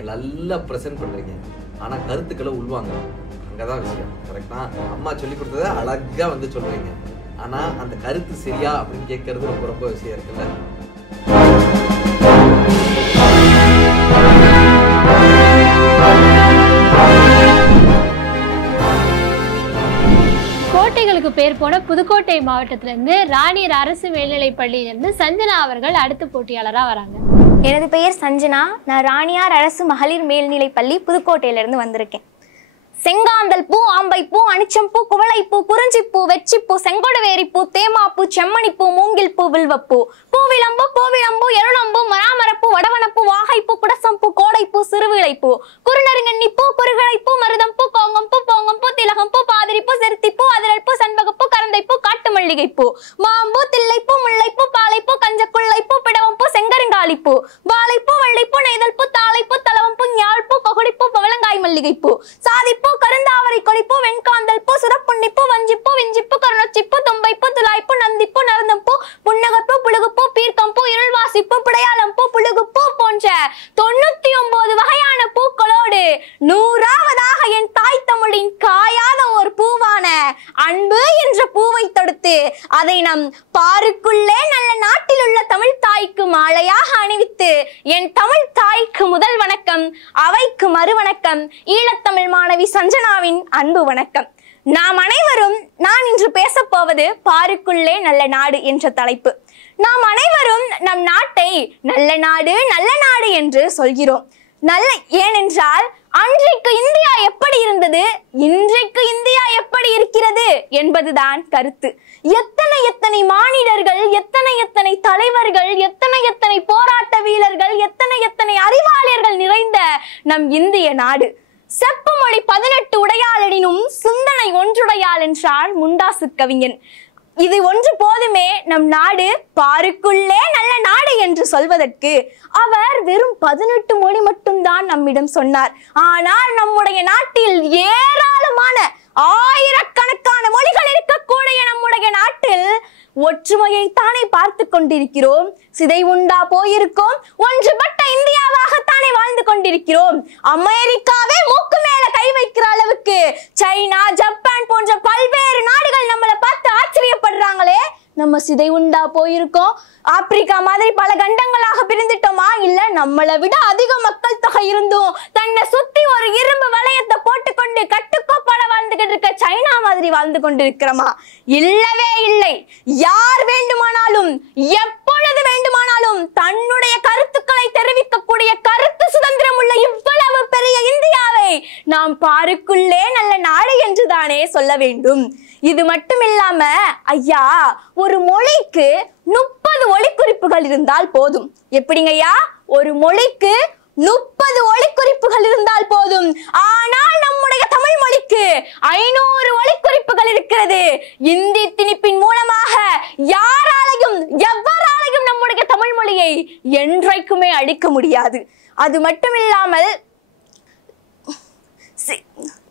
நீங்க நல்லா ப்ரெசென்ட் பண்றீங்க, ஆனா கருத்துக்களை உள்வாங்க. அங்கதான் விஷயம். கரெக்டா? அம்மா சொல்லி கொடுத்ததை அழகா வந்து சொல்றீங்க, ஆனா அந்த கருத்து சரியா அப்படின்னு கேட்கறது ரொம்ப ரொம்ப விஷயம் இருக்குல்ல. கோட்டைகளுக்கு பேர் போன புதுக்கோட்டை மாவட்டத்திலிருந்து ராணியர் அரசு மேல்நிலைப் பள்ளியிலிருந்து சஞ்சனா அவர்கள் அடுத்த போட்டியாளரா வராங்க. எனது பெயர் சஞ்சனா. நான் ராணியார் அரசு மகளிர் மேல்நிலைப் பள்ளி புதுக்கோட்டையிலிருந்து வந்திருக்கேன். செங்காந்தல் பூ, ஆம்பை பூ, அனிச்சம்பூ, குவளைப்பூ, குறிஞ்சிப்பூ, வெச்சிப்பூ, செங்கொடவேரிப்பூ, தேமாப்பூ, செம்மணிப்பூ, மூங்கில் பூ, வில்வப்பூ, பூவிளம்பு, கோவிளம்பு, எருளம்பு, மராமரப்பூ, வடவனப்பூ, வாகைப்பூ, குடசம்பூ, கோடைப்பூ, சிறுவிளைப்பூ, குறுநறுங்கண்ணிப்பூ, குறுகளைப்பூ, மருதம்பூ, கோங்கம்பூ, போங்கம்பூ, திலகம்பூ, பாதிரிப்பூ, செருத்திப்பூ, அதிரல்பூ, சண்பகப்பூ, கரந்தைப்பூ, காட்டு மல்லிகைப்பூ, மாம்பூ, தில்லைப்பூ, முல்லைப்பூ, பாலைப்பூ, கஞ்சக்குள்ளைப்பூ, பிடவம்பூ, செங்கருங்காலிப்பூ, வாழைப்பூ, வள்ளிப்பூ, நெய்தல்பூ, தாளைப்பூ, தலவம்பூ, ஞாழ்பூ, கொகுடிப்பூ, பவளங்காய் மல்லிகைப்பூ, சாதிப்பூ, கருந்தாவரை கொடிப்பூ, வெண்காந்தல் பூ, சுரப்புண்ணிப்பூ, வஞ்சிப்பூ, விஞ்சிப்பூ, கருணச்சிப்பூ, தும்பைப்பூ, துலாய்ப்பூ, நந்திப்பூ, நருந்தம்பூ, புன்னகப்பூ, புழுகுப்பூ, பீர்க்கம்பூ, இருள்வாசிப்பூ, புடையாளம்பூ, புழுகுப்பூ போன்ற 99 வகையான பூக்களோடு 100ஆவதாக என் தாய் தமிழின் காயாத ஒரு பூவான அன்பு என்ற பூவை தொடுத்து அதை நம் பாருக்குள்ளே நல்ல நாட்டில் உள்ள தமிழ் தாய்க்கு மாலையாக அணிவித்து என் தமிழ் தாய்க்கு முதல் வணக்கம், அவைக்கு மறு வணக்கம். ஈழத்தமிழ் மாணவி சஞ்சனாவின் அன்பு வணக்கம். நாம் அனைவரும் நான் இன்று பேசப்போவது பாருக்குள்ளே நல்ல நாடு என்ற தலைப்பு. நாம் அனைவரும் நம் நாட்டை நல்ல நாடு என்று சொல்கிறோம். ஏனென்றால் அன்றைக்கு இந்தியா எப்படி இருந்தது, இன்றைக்கு இந்தியா எப்படி இருக்கிறது என்பதுதான் கருத்து. எத்தனை மானிடர்கள், எத்தனை தலைவர்கள், எத்தனை போராட்ட வீரர்கள், எத்தனை அறிவாளர்கள் நிறைந்த நம் இந்திய நாடு. செப்பு மொழி 18 உடையாளெனினும் சிந்தனை ஒன்றுடையாள் என்றார் முண்டாசு கவிஞன். இது ஒன்று போதுமே நம் நாடு பாருக்குள்ளே நல்ல நாடு என்று சொல்வதற்கு. அவர் வெறும் 18 மொழி மட்டும்தான் நம்மிடம் சொன்னார். ஆனால் நம்முடைய நாட்டில் ஏராளமான ஆயிரக்கணக்கான மொழிகள் இருக்கக்கூடிய நம்முடைய நாட்டில் ஒற்றுமையை தானே பார்த்து கொண்டிருக்கிறோம். சிதை உண்டா போயிருக்கோம், ஒன்றுபட்ட இந்தியாவாகத்தானே வாழ்ந்து கொண்டிருக்கிறோம். அமெரிக்காவே மூக்கு மேல கை வைக்கிற அளவுக்கு சைனா, ஜப்பான் போன்ற பல்வேறு நாடுகள் நம்மளை பார்த்து ஆச்சரியப்படுறாங்களே. நம்ம சிதை உண்டா போயிருக்கோம்? ஆப்பிரிக்கா மாதிரி பல கண்டங்களாக பிரிந்துட்டோமா? இல்ல நம்மளை விட அதிக மக்கள் தொகை இருந்தும் தன்னை சுத்தி ஒரு இரும்பு வளையத்தை போட்டுக்கொண்டு கட்டுக்கோப்பாட வாழ்ந்துகிட்டு இருக்க சைனா மாதிரி வாழ்ந்து கொண்டிருக்கிறோமா? இல்லவே இல்லை. யார் வேண்டுமானாலும் எப்பொழுது வேண்டுமானாலும் தன்னுடைய கருத்துக்களை தெரிவிக்கக்கூடிய கருத்து சுதந்திரம் உள்ள இவ்வளவு பெரிய இந்தியாவை நாம் பாருக்குள்ளே நல்ல நாடு என்றுதானே சொல்ல வேண்டும். இது மட்டும் இல்லாம ஐயா, ஒரு மொழிக்கு 30 ஒலிக்குறிப்புகள் இருந்தால் போதும். எப்படிங்க ஐயா? ஒரு மொழிக்கு 30 ஒலிக்குறிப்புகள் இருந்தால் போதும். ஆனால் நம்முடைய தமிழ் மொழிக்கு 500 ஒலிக்குறிப்புகள் இருக்கிறது. இந்தி திணிப்பின் மூலமாக யாராலையும் எவராலையும் நம்முடைய தமிழ் மொழியை என்றைக்குமே அழிக்க முடியாது. அது மட்டும் இல்லாமல்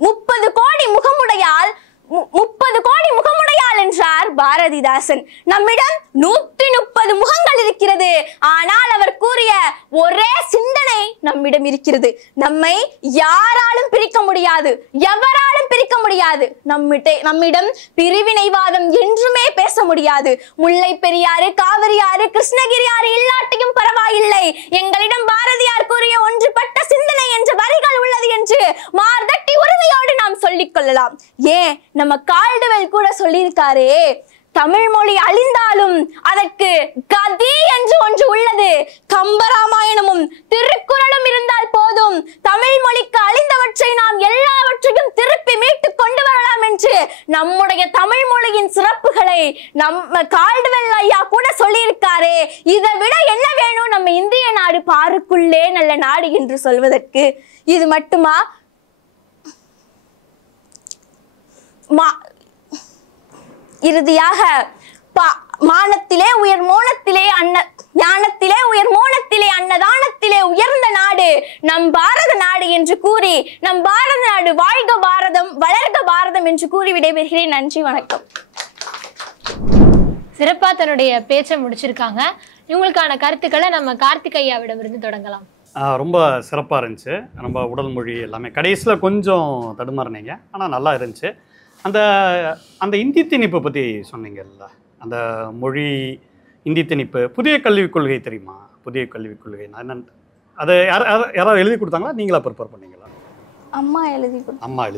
30 கோடி முகமுடையால் 30 கோடி முகமுடையாள் என்றார் பாரதிதாசன். நம்மிடம் 130 முகங்கள் இருக்கிறது. ஆனால் அவர் கூறிய ஒரே சிந்தனை நம்மிடம் இருக்கிறது. நம்மை யாராலும் பிரிக்க முடியாது, எவராலும் பிரிக்க முடியாது. நம்மிடம் பிரிவினைவாதம் என்றுமே பேச முடியாது. முல்லை பெரியாறு, காவிரி ஆறு, கிருஷ்ணகிரி ஆறு இல்லாட்டியும் பரவாயில்லை, எங்களிடம் பாரதியார் கூறிய ஒன்றுபட்ட சிந்தனை என்ற வரிகள் உள்ளது என்று மார்தட்டி உறுதியோடு நாம் சொல்லிக் கொள்ளலாம். ஏன் நம்ம கால்டுவெல் கூட சொல்லியிருக்காரே, தமிழ் மொழி அழிந்தாலும் அதற்கு கதி என்று ஒன்று உள்ளது. கம்பராமாயணமும் திருக்குறளும் இருந்தால் போதும், தமிழ் மொழிக்கு அழிந்தவற்றை நாம் எல்லாவற்றையும் திருப்பி மீட்டு கொண்டு வரலாம் என்று நம்முடைய தமிழ் மொழியின் சிறப்புகளை நம்ம கால்டுவெல் ஐயா கூட சொல்லியிருக்காரே. இதை விட என்ன வேணும் நம்ம இந்திய நாடு பாருக்குள்ளே நல்ல நாடு என்று சொல்வதற்கு? இது மட்டுமா? இறுதியாக மானத்திலே உயர் மோனத்திலே ஞானத்திலே உயர் மோனத்திலே அன்னதானத்திலே உயர்ந்த நாடு நம் பாரத நாடு என்று கூறி, நம் பாரத நாடு வாழ்க பாரதம், வளர்க பாரதம் என்று கூறி விடைபெறுகிறேன். நன்றி, வணக்கம். சிறப்பா தன்னுடைய பேச்சை முடிச்சிருக்காங்க. இவங்களுக்கான கருத்துக்களை நம்ம கார்த்திக் ஐயாவிடமிருந்து தொடங்கலாம். ரொம்ப சிறப்பாக இருந்துச்சு. நம்ம உடல் மொழி எல்லாமே கடைசியில் கொஞ்சம் தடுமாறினீங்க, ஆனால் நல்லா இருந்துச்சு. அந்த அந்த இந்தி திணிப்பை பற்றி சொன்னீங்கல்ல, அந்த மொழி இந்தி திணிப்பு, புதிய கல்விக் கொள்கை தெரியுமா? புதிய கல்விக் கொள்கை என்னன்னு அதை யாராவது எழுதி கொடுத்தாங்களா, நீங்களா ப்ரிப்பேர் பண்ணீங்களா? அம்மா எழுதி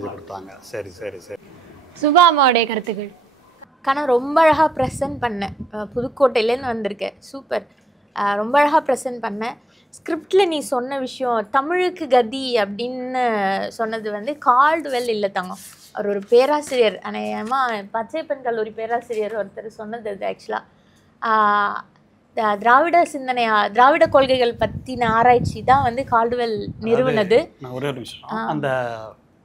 கொடுத்தாங்க. சரி சரி சரி. சுபா அம்மாவுடைய கருத்துக்கள். ரொம்ப அழகாக ப்ரெசென்ட் பண்ணேன். புதுக்கோட்டையிலேருந்து வந்திருக்கேன். சூப்பர். ரொம்ப அழகாக ப்ரெசென்ட் பண்ணேன். ஸ்கிரிப்டில் நீ சொன்ன விஷயம் தமிழுக்கு கதி அப்படின்னு சொன்னது வந்து கால்டுவெல் இல்லை தங்கம், அவர் ஒரு பேராசிரியர், அநேகமாக பச்சைப்பன் கல்லூரி பேராசிரியர் ஒருத்தர் சொன்னது அது. ஆக்சுவலாக திராவிட சிந்தனையா, திராவிட கொள்கைகள் பற்றின ஆராய்ச்சி தான் வந்து கால்டுவெல் நிறுவனது. ஒரே ஒரு விஷயம், அந்த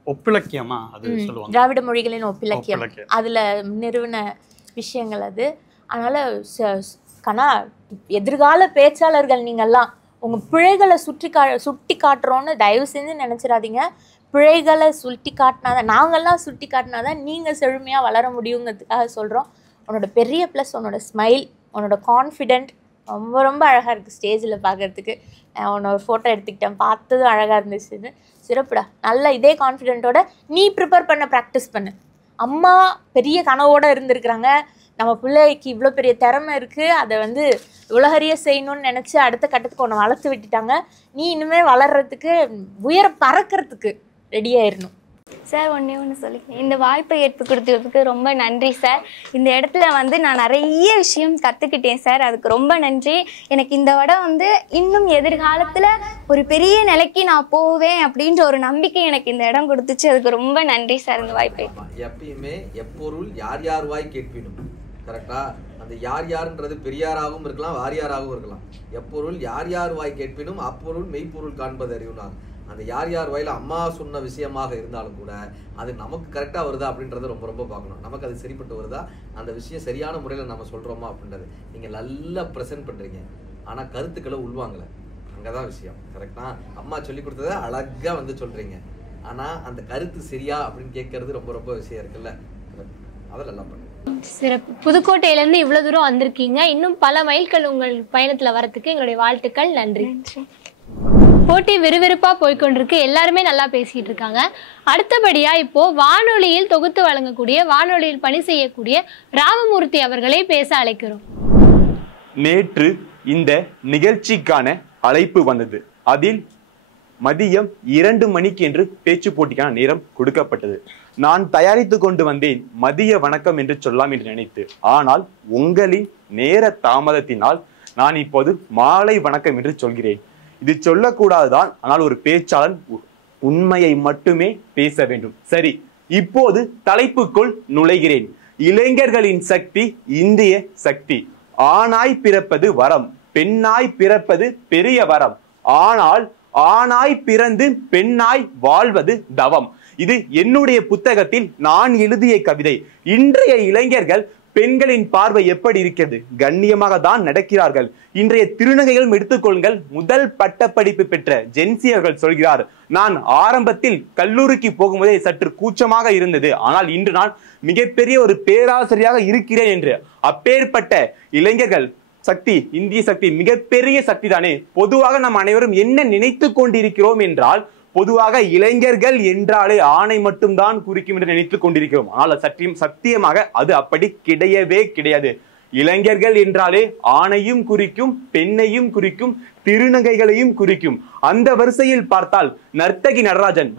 ஒப்பிலக்கியமா அது சொல்லுவாங்க, திராவிட மொழிகளின் ஒப்பிலக்கியம், அதில் நிறுவன விஷயங்கள் அது. அதனால் எதிர்கால பேச்சாளர்கள் நீங்கள்லாம் உங்கள் பிழைகளை சுட்டி காட்டுறோன்னு தயவு செஞ்சு நினச்சிடாதீங்க. பிழைகளை சுட்டி காட்டினாதான், நாங்கள்லாம் சுட்டி காட்டினாதான் நீங்கள் செழுமையாக வளர முடியுங்கிறதுக்காக சொல்கிறோம். உன்னோட பெரிய ப்ளஸ் உன்னோட ஸ்மைல், உன்னோட கான்ஃபிடென்ட் ரொம்ப ரொம்ப அழகாக இருக்குது ஸ்டேஜில் பார்க்குறதுக்கு. உன்னோட ஃபோட்டோ எடுத்துக்கிட்டேன், பார்த்ததும் அழகாக இருந்துச்சு. சிறப்புடா. நல்ல இதே கான்ஃபிடென்ட்டோட நீ ப்ரிப்பேர் பண்ண ப்ராக்டிஸ் பண்ணு. அம்மா பெரிய கனவோடு இருந்திருக்கிறாங்க, நம்ம பிள்ளைக்கு இவ்வளோ பெரிய திறமை இருக்குது, அதை வந்து உலகறிய செய்யணும்னு நினச்சி அடுத்த கட்டத்துக்கு ஒன்று வளர்த்து விட்டுட்டாங்க. நீ இனிமேல் வளர்கிறதுக்கு, உயர பறக்கிறதுக்கு ரெடி ஆயிடணும். சார் ஒன்று சொல்லிக்கிறேன், இந்த வாய்ப்பை ஏற்பு கொடுத்ததுக்கு ரொம்ப நன்றி சார். இந்த இடத்துல வந்து நான் நிறைய விஷயம் கற்றுக்கிட்டேன் சார், அதுக்கு ரொம்ப நன்றி. எனக்கு இந்த இடம் வந்து இன்னும் எதிர்காலத்தில் ஒரு பெரிய நிலைக்கு நான் போவேன் அப்படின்ற ஒரு நம்பிக்கை எனக்கு இந்த இடம் கொடுத்துச்சு. அதுக்கு ரொம்ப நன்றி சார் இந்த வாய்ப்பை. எப்பயுமே எப்பொருள் யார் யார் வாய் கேட்பினும், கரெக்டா? அந்த யார் யாருன்றது பெரியாராகவும் இருக்கலாம், வாரியாராகவும் இருக்கலாம். எப்பொருள் யார் யார் வாய் கேட்பினும் அப்பொருள் மெய்ப்பொருள் காண்பது அறிவுனாங்க. அந்த யார் யார் வாயில அம்மா சொன்ன விஷயமாக இருந்தாலும் கூட அது நமக்கு கரெக்டாக வருதா அப்படின்றத ரொம்ப ரொம்ப பார்க்கணும். நமக்கு அது சரிப்பட்டு வருதா, அந்த விஷயம் சரியான முறையில் நம்ம சொல்கிறோமா அப்படின்றது. நீங்கள் நல்லா ப்ரெசென்ட் பண்ணுறீங்க, ஆனால் கருத்துக்களை உள்வாங்கலை, அங்கே தான் விஷயம். கரெக்டாக அம்மா சொல்லி கொடுத்ததை அழகாக வந்து சொல்கிறீங்க, ஆனால் அந்த கருத்து சரியா அப்படின்னு கேட்கறது ரொம்ப ரொம்ப விஷயம் இருக்குல்ல, அதை நல்லா பண்ணுங்க. சிறப்பு. புதுக்கோட்டையிலேருந்து இவ்வளோ தூரம் வந்திருக்கீங்க, இன்னும் பல மைல்கள் உங்கள் பயணத்தில் வரத்துக்கு எங்களுடைய வாழ்த்துக்கள். நன்றி. போட்டி விறுவிறுப்பா போய்கொண்டிருக்கு, எல்லாருமே நல்லா பேசிட்டு இருக்காங்க. அடுத்தபடியா இப்போ வானொலியில் தொகுத்து வழங்கக்கூடிய, வானொலியில் பணி செய்யக்கூடிய ராமமூர்த்தி அவர்களை பேச அழைக்கிறோம். நேற்று இந்த நிகழ்ச்சிக்கான அழைப்பு வந்தது. அதில் மதியம் 2 மணிக்கு என்று பேச்சு போட்டிக்கான நேரம் கொடுக்கப்பட்டது. நான் தயாரித்து கொண்டு வந்தேன் மதிய வணக்கம் என்று சொல்லலாம் என்று நினைத்து. ஆனால் உங்களின் நேர தாமதத்தினால் நான் இப்போது மாலை வணக்கம் என்று சொல்கிறேன். இது சொல்லக்கூடாதுதான், ஆனால் ஒரு பேச்சாளன் உண்மையை மட்டுமே பேச வேண்டும். சரி, இப்போது தலைப்புக்குள் நுழைகிறேன். இளைஞர்களின் சக்தி இந்திய சக்தி. ஆணாய் பிறப்பது வரம், பெண்ணாய் பிறப்பது பெரிய வரம். ஆனால் ஆணாய் பிறந்து பெண்ணாய் வாழ்வது தவம். இது என்னுடைய புத்தகத்தில் நான் எழுதிய கவிதை. இன்றைய இளைஞர்கள் பெண்களின் பார்வை எப்படி இருக்கிறது? கண்ணியமாக தான் நடக்கிறார்கள். இன்றைய திருநங்கைகளும் எடுத்துக்கொள்ளுங்கள். முதல் பட்டப்படிப்பு பெற்ற ஜென்சி அவர்கள் சொல்கிறார், நான் ஆரம்பத்தில் கல்லூரிக்கு போகும்போதே சற்று கூச்சமாக இருந்தது, ஆனால் இன்று நான் மிகப்பெரிய ஒரு பேராசிரியராக இருக்கிறேன் என்று. அப்பேற்பட்ட இளைஞர்கள் சக்தி, இந்திய சக்தி மிகப்பெரிய சக்தி தானே. பொதுவாக நாம் அனைவரும் என்ன நினைத்து கொண்டிருக்கிறோம் என்றால், பொதுவாக இளைஞர்கள் என்றாலே ஆணை மட்டும்தான் குறிக்கும் என்று நினைத்துக் கொண்டிருக்கிறோம். ஆனால் சத்தியமாக அது அப்படி கிடையவே கிடையாது. இளைஞர்கள் என்றாலே ஆணையும் குறிக்கும், பெண்ணையும் குறிக்கும், திருநங்கைகளையும் குறிக்கும். அந்த வரிசையில் பார்த்தால் நர்த்தகி நடராஜன்,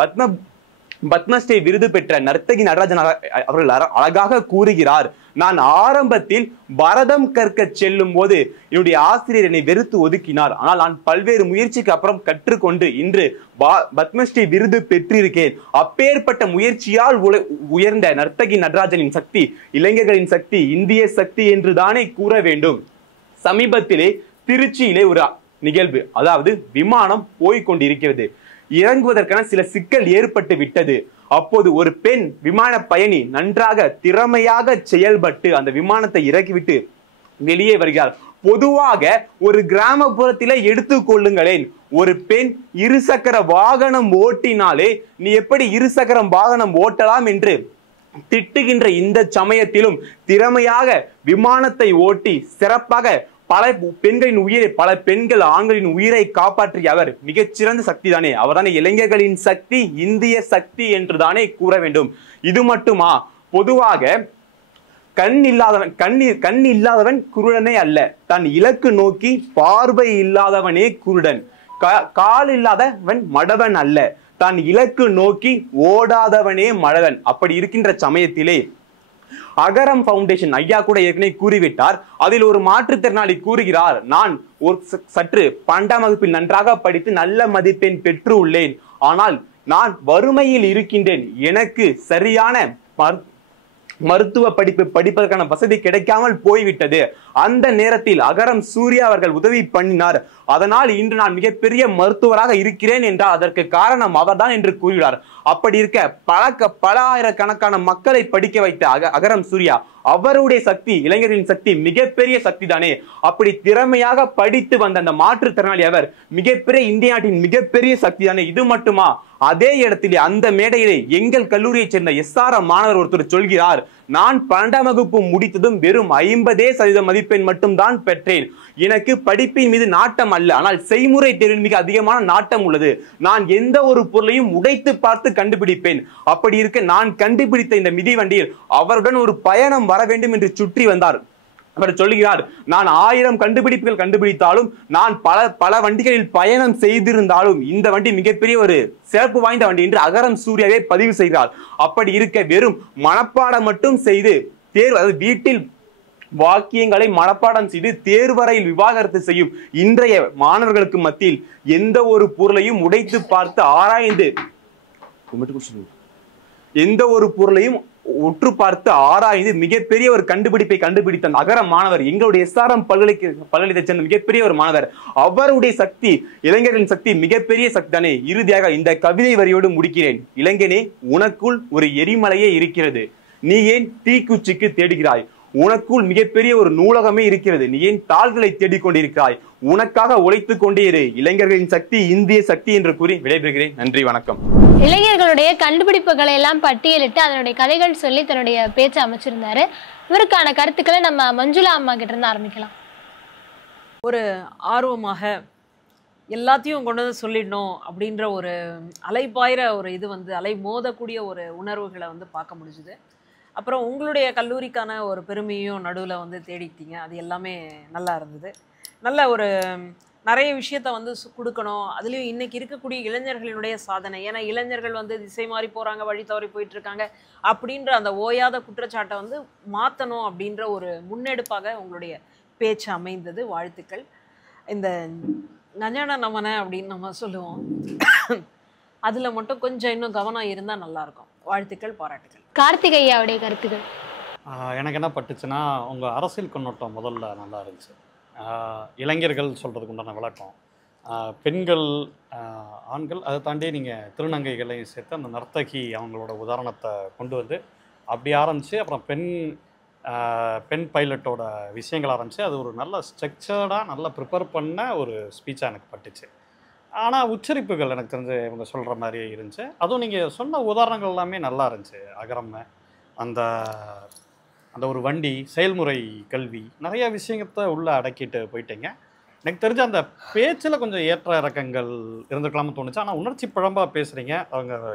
பத்மஸ்ரீ விருது பெற்ற நர்த்தகி நடராஜன் அவர்கள் அழகாக கூறுகிறார், நான் ஆரம்பத்தில் பரதம் கற்க செல்லும் போது என்னுடைய ஆசிரியர் என்னை வெறுத்து ஒதுக்கினார். ஆனால் நான் பல்வேறு முயற்சிக்கு அப்புறம் கற்றுக்கொண்டு இன்று பத்மஸ்ரீ விருது பெற்றிருக்கேன். அப்பேற்பட்ட முயற்சியால் உயர்ந்த நர்த்தகி நடராஜனின் சக்தி இளைஞர்களின் சக்தி, இந்திய சக்தி என்று தானே கூற வேண்டும். சமீபத்திலே திருச்சியிலே ஒரு நிகழ்வு, அதாவது விமானம் போய்கொண்டிருக்கிறது. இறங்குவதற்கான சில சிக்கல் ஏற்பட்டு விட்டது. அப்போது ஒரு பெண் விமான பயணி நன்றாக திறமையாக செயல்பட்டு அந்த விமானத்தை இறக்கிவிட்டு வெளியே வருகிறார். பொதுவாக ஒரு கிராமப்புறத்தில எடுத்துக்கொள்ளுங்களேன், ஒரு பெண் இருசக்கர வாகனம் ஓட்டினாலே நீ எப்படி இருசக்கர வாகனம் ஓட்டலாம் என்று திட்டுகின்ற இந்த சமயத்திலும் திறமையாக விமானத்தை ஓட்டி சிறப்பாக பல பெண்களின் உயிரை, பல பெண்கள் ஆண்களின் உயிரை காப்பாற்றிய அவர் மிகச்சிறந்த சக்தி தானே. அவர்தானே இளைஞர்களின் சக்தி, இந்திய சக்தி என்று தானே கூற வேண்டும். இது மட்டுமா? பொதுவாக கண் இல்லாதவன் குருடனே அல்ல, தன் இலக்கு நோக்கி பார்வை இல்லாதவனே குருடன். கால் இல்லாதவன் மடவன் அல்ல, தன் இலக்கு நோக்கி ஓடாதவனே மடவன். அப்படி இருக்கின்ற சமயத்திலே அகரம் ஃபவுண்டேஷன் ஐயா கூட ஏற்கனவே கூறிவிட்டார். அதில் ஒரு மாற்றுத்திறனாளி கூறுகிறார், நான் ஒரு சற்று 12ஆம் வகுப்பில் நன்றாக படித்து நல்ல மதிப்பெண் பெற்று உள்ளேன், ஆனால் நான் வறுமையில் இருக்கின்றேன், எனக்கு சரியான மருத்துவ படிப்பு படிப்பதற்கான வசதி கிடைக்காமல் போய்விட்டது. அந்த நேரத்தில் அகரம் சூர்யா அவர்கள் உதவி பண்ணினார். அதனால் இன்று நான் மிகப்பெரிய மருத்துவராக இருக்கிறேன் என்றால் அதற்கு காரணம் அவர்தான் என்று கூறுகிறார். அப்படி இருக்க பல ஆயிரக்கணக்கான மக்களை படிக்க வைத்த அகரம் சூர்யா, அவருடைய சக்தி, இளைஞரின் சக்தி மிகப்பெரிய சக்தி தானே. அப்படி திறமையாக படித்து வந்த அந்த மாற்றுத்திறனாளி அவர் மிகப்பெரிய இந்திய நாட்டின் மிகப்பெரிய சக்தி தானே. இது மட்டுமா? அதே இடத்திலே அந்த மேடையிலே எங்கள் கல்லூரியை சேர்ந்த SRM மாணவர் ஒருத்தர் சொல்கிறார், நான் 12ஆம் வகுப்பு முடித்ததும் வெறும் 50% மதிப்பெண் மட்டும் தான் பெற்றேன். எனக்கு படிப்பின் மீது நாட்டம் அல்ல, ஆனால் செய்முறை தேர்வில் மிக அதிகமான நாட்டம் உள்ளது. நான் எந்த ஒரு பொருளையும் உடைத்து பார்த்து கண்டுபிடிப்பேன். அப்படி இருக்க நான் கண்டுபிடித்த இந்த மிதிவண்டியில் அவருடன் ஒரு பயணம் வர வேண்டும் என்று சுற்றி வந்தார். அவர் சொல்லுகிறார், நான் 1000 கண்டுபிடிப்புகள் கண்டுபிடித்தாலும், நான் பல வண்டிகளில் பயணம் செய்திருந்தாலும் இந்த வண்டி மிகப்பெரிய ஒரு சிறப்பு வாய்ந்த வண்டி என்று அகரம் சூர்யாவே பதிவு செய்கிறார். அப்படி இருக்க வெறும் மனப்பாடம் மட்டும் செய்து தேர்வு, அதாவது வீட்டில் வாக்கியங்களை மனப்பாடம் செய்து தேர்வறையில் விவாகரத்து செய்யும் இன்றைய மாணவர்களுக்கு மத்தியில் எந்த ஒரு பொருளையும் உடைத்து பார்த்து ஆராய்ந்து உற்று பார்த்து ஆராய்ந்து மிகப்பெரிய ஒரு கண்டுபிடிப்பை கண்டுபிடித்த அகர மாணவர், எங்களுடைய SRM பல்கலைக்கழகத்தை சேர்ந்த மிகப்பெரிய ஒரு மாணவர். அவருடைய சக்தி, இளைஞர்களின் சக்தி மிகப்பெரிய சக்தி தானே. இறுதியாக இந்த கவிதை வரியோடு முடிக்கிறேன். இளைஞனே, உனக்குள் ஒரு எரிமலையே இருக்கிறது, நீ ஏன் தீக்குச்சிக்கு தேடுகிறாய்? உனக்குள் மிகப்பெரிய ஒரு நூலகமே இருக்கிறது, நீ ஏன் தாள்களை தேடிக்கொண்டிருக்கிறாய்? உனக்காக உழைத்துக் கொண்டே இரு. இளைஞர்களின் சக்தி இந்திய சக்தி என்று கூறி விடைபெறுகிறேன். நன்றி, வணக்கம். இளைஞர்களுடைய கண்டுபிடிப்புகளை எல்லாம் பட்டியலிட்டு அதனுடைய கதைகள் சொல்லி தன்னுடைய பேச்சை அமைச்சிருந்தாரு. இவருக்கான கருத்துக்களை நம்ம மஞ்சுளா அம்மா கிட்ட இருந்து ஆரம்பிக்கலாம். ஒரு ஆர்வமாக எல்லாத்தையும் கொண்டு வந்து சொல்லிடணும் அப்படின்ற ஒரு அலைபாயிர ஒரு இது வந்து அலை மோதக்கூடிய ஒரு உணர்வுகளை வந்து பார்க்க முடிஞ்சுது. அப்புறம் உங்களுடைய கல்லூரிக்கான ஒரு பெருமையும் நடுவில் வந்து தேடிட்டீங்க. அது எல்லாமே நல்லா இருந்தது. நல்ல ஒரு நிறைய விஷயத்த வந்து கொடுக்கணும். அதுலேயும் இன்றைக்கி இருக்கக்கூடிய இளைஞர்களினுடைய சாதனை, ஏன்னா இளைஞர்கள் வந்து திசை மாறி போகிறாங்க, வழி தவறி போயிட்டுருக்காங்க அப்படின்ற அந்த ஓயாத குற்றச்சாட்டை வந்து மாற்றணும் அப்படின்ற ஒரு முன்னெடுப்பாக உங்களுடைய பேச்சு அமைந்தது. வாழ்த்துக்கள். இந்த நஞ்சன நமன அப்படின்னு நம்ம சொல்லுவோம், அதில் மட்டும் கொஞ்சம் இன்னும் கவனம் இருந்தால் நல்லாயிருக்கும். வாழ்த்துக்கள், பாராட்டுகள். கார்த்திகையாவுடைய கருத்துக்கள். எனக்கு என்ன பட்டுச்சுன்னா, உங்கள் அரசியல் கண்ணோட்டம் முதல்ல நல்லா இருந்துச்சு. இளைஞர்கள் சொல்கிறதுக்கு உண்டான விளக்கம், பெண்கள், ஆண்கள், அதை தாண்டி நீங்கள் திருநங்கைகளையும் சேர்த்து அந்த நர்த்தகி அவங்களோட உதாரணத்தை கொண்டு வந்து அப்படி ஆரம்பித்து அப்புறம் பெண் பைலட்டோட விஷயங்கள் ஆரம்பித்து அது ஒரு நல்ல ஸ்ட்ரக்சர்டாக நல்லா ப்ரிப்பேர் பண்ண ஒரு ஸ்பீச்சாக எனக்கு பட்டுச்சு. ஆனால் உச்சரிப்புகள் எனக்கு தெரிஞ்சு இவங்க சொல்கிற மாதிரியே இருந்துச்சு. அதுவும் நீங்கள் சொன்ன உதாரணங்கள் எல்லாமே நல்லா இருந்துச்சு. அகரம் அந்த அந்த ஒரு வண்டி, செயல்முறை கல்வி, நிறைய விஷயத்தை உள்ளே அடக்கிட்டு போயிட்டீங்க. எனக்கு தெரிஞ்ச அந்த பேச்சில் கொஞ்சம் ஏற்ற இறக்கங்கள் இருந்துக்கலாம்னு தோணுச்சு. ஆனால் உணர்ச்சி பழம்பாக பேசுகிறீங்க.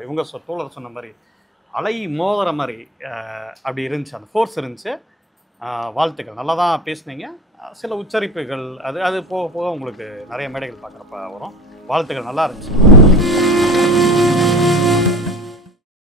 இவங்க தோழர் சொன்ன மாதிரி அலை மோதுற மாதிரி அப்படி இருந்துச்சு, அந்த ஃபோர்ஸ் இருந்துச்சு. வாழ்த்துக்கள், நல்லா தான் பேசுனீங்க. சில உச்சரிப்புகள் அது போக போக உங்களுக்கு நிறைய மேடைகள் பார்க்குறப்ப வரும். வாழ்த்துக்கள், நல்லா இருந்துச்சு.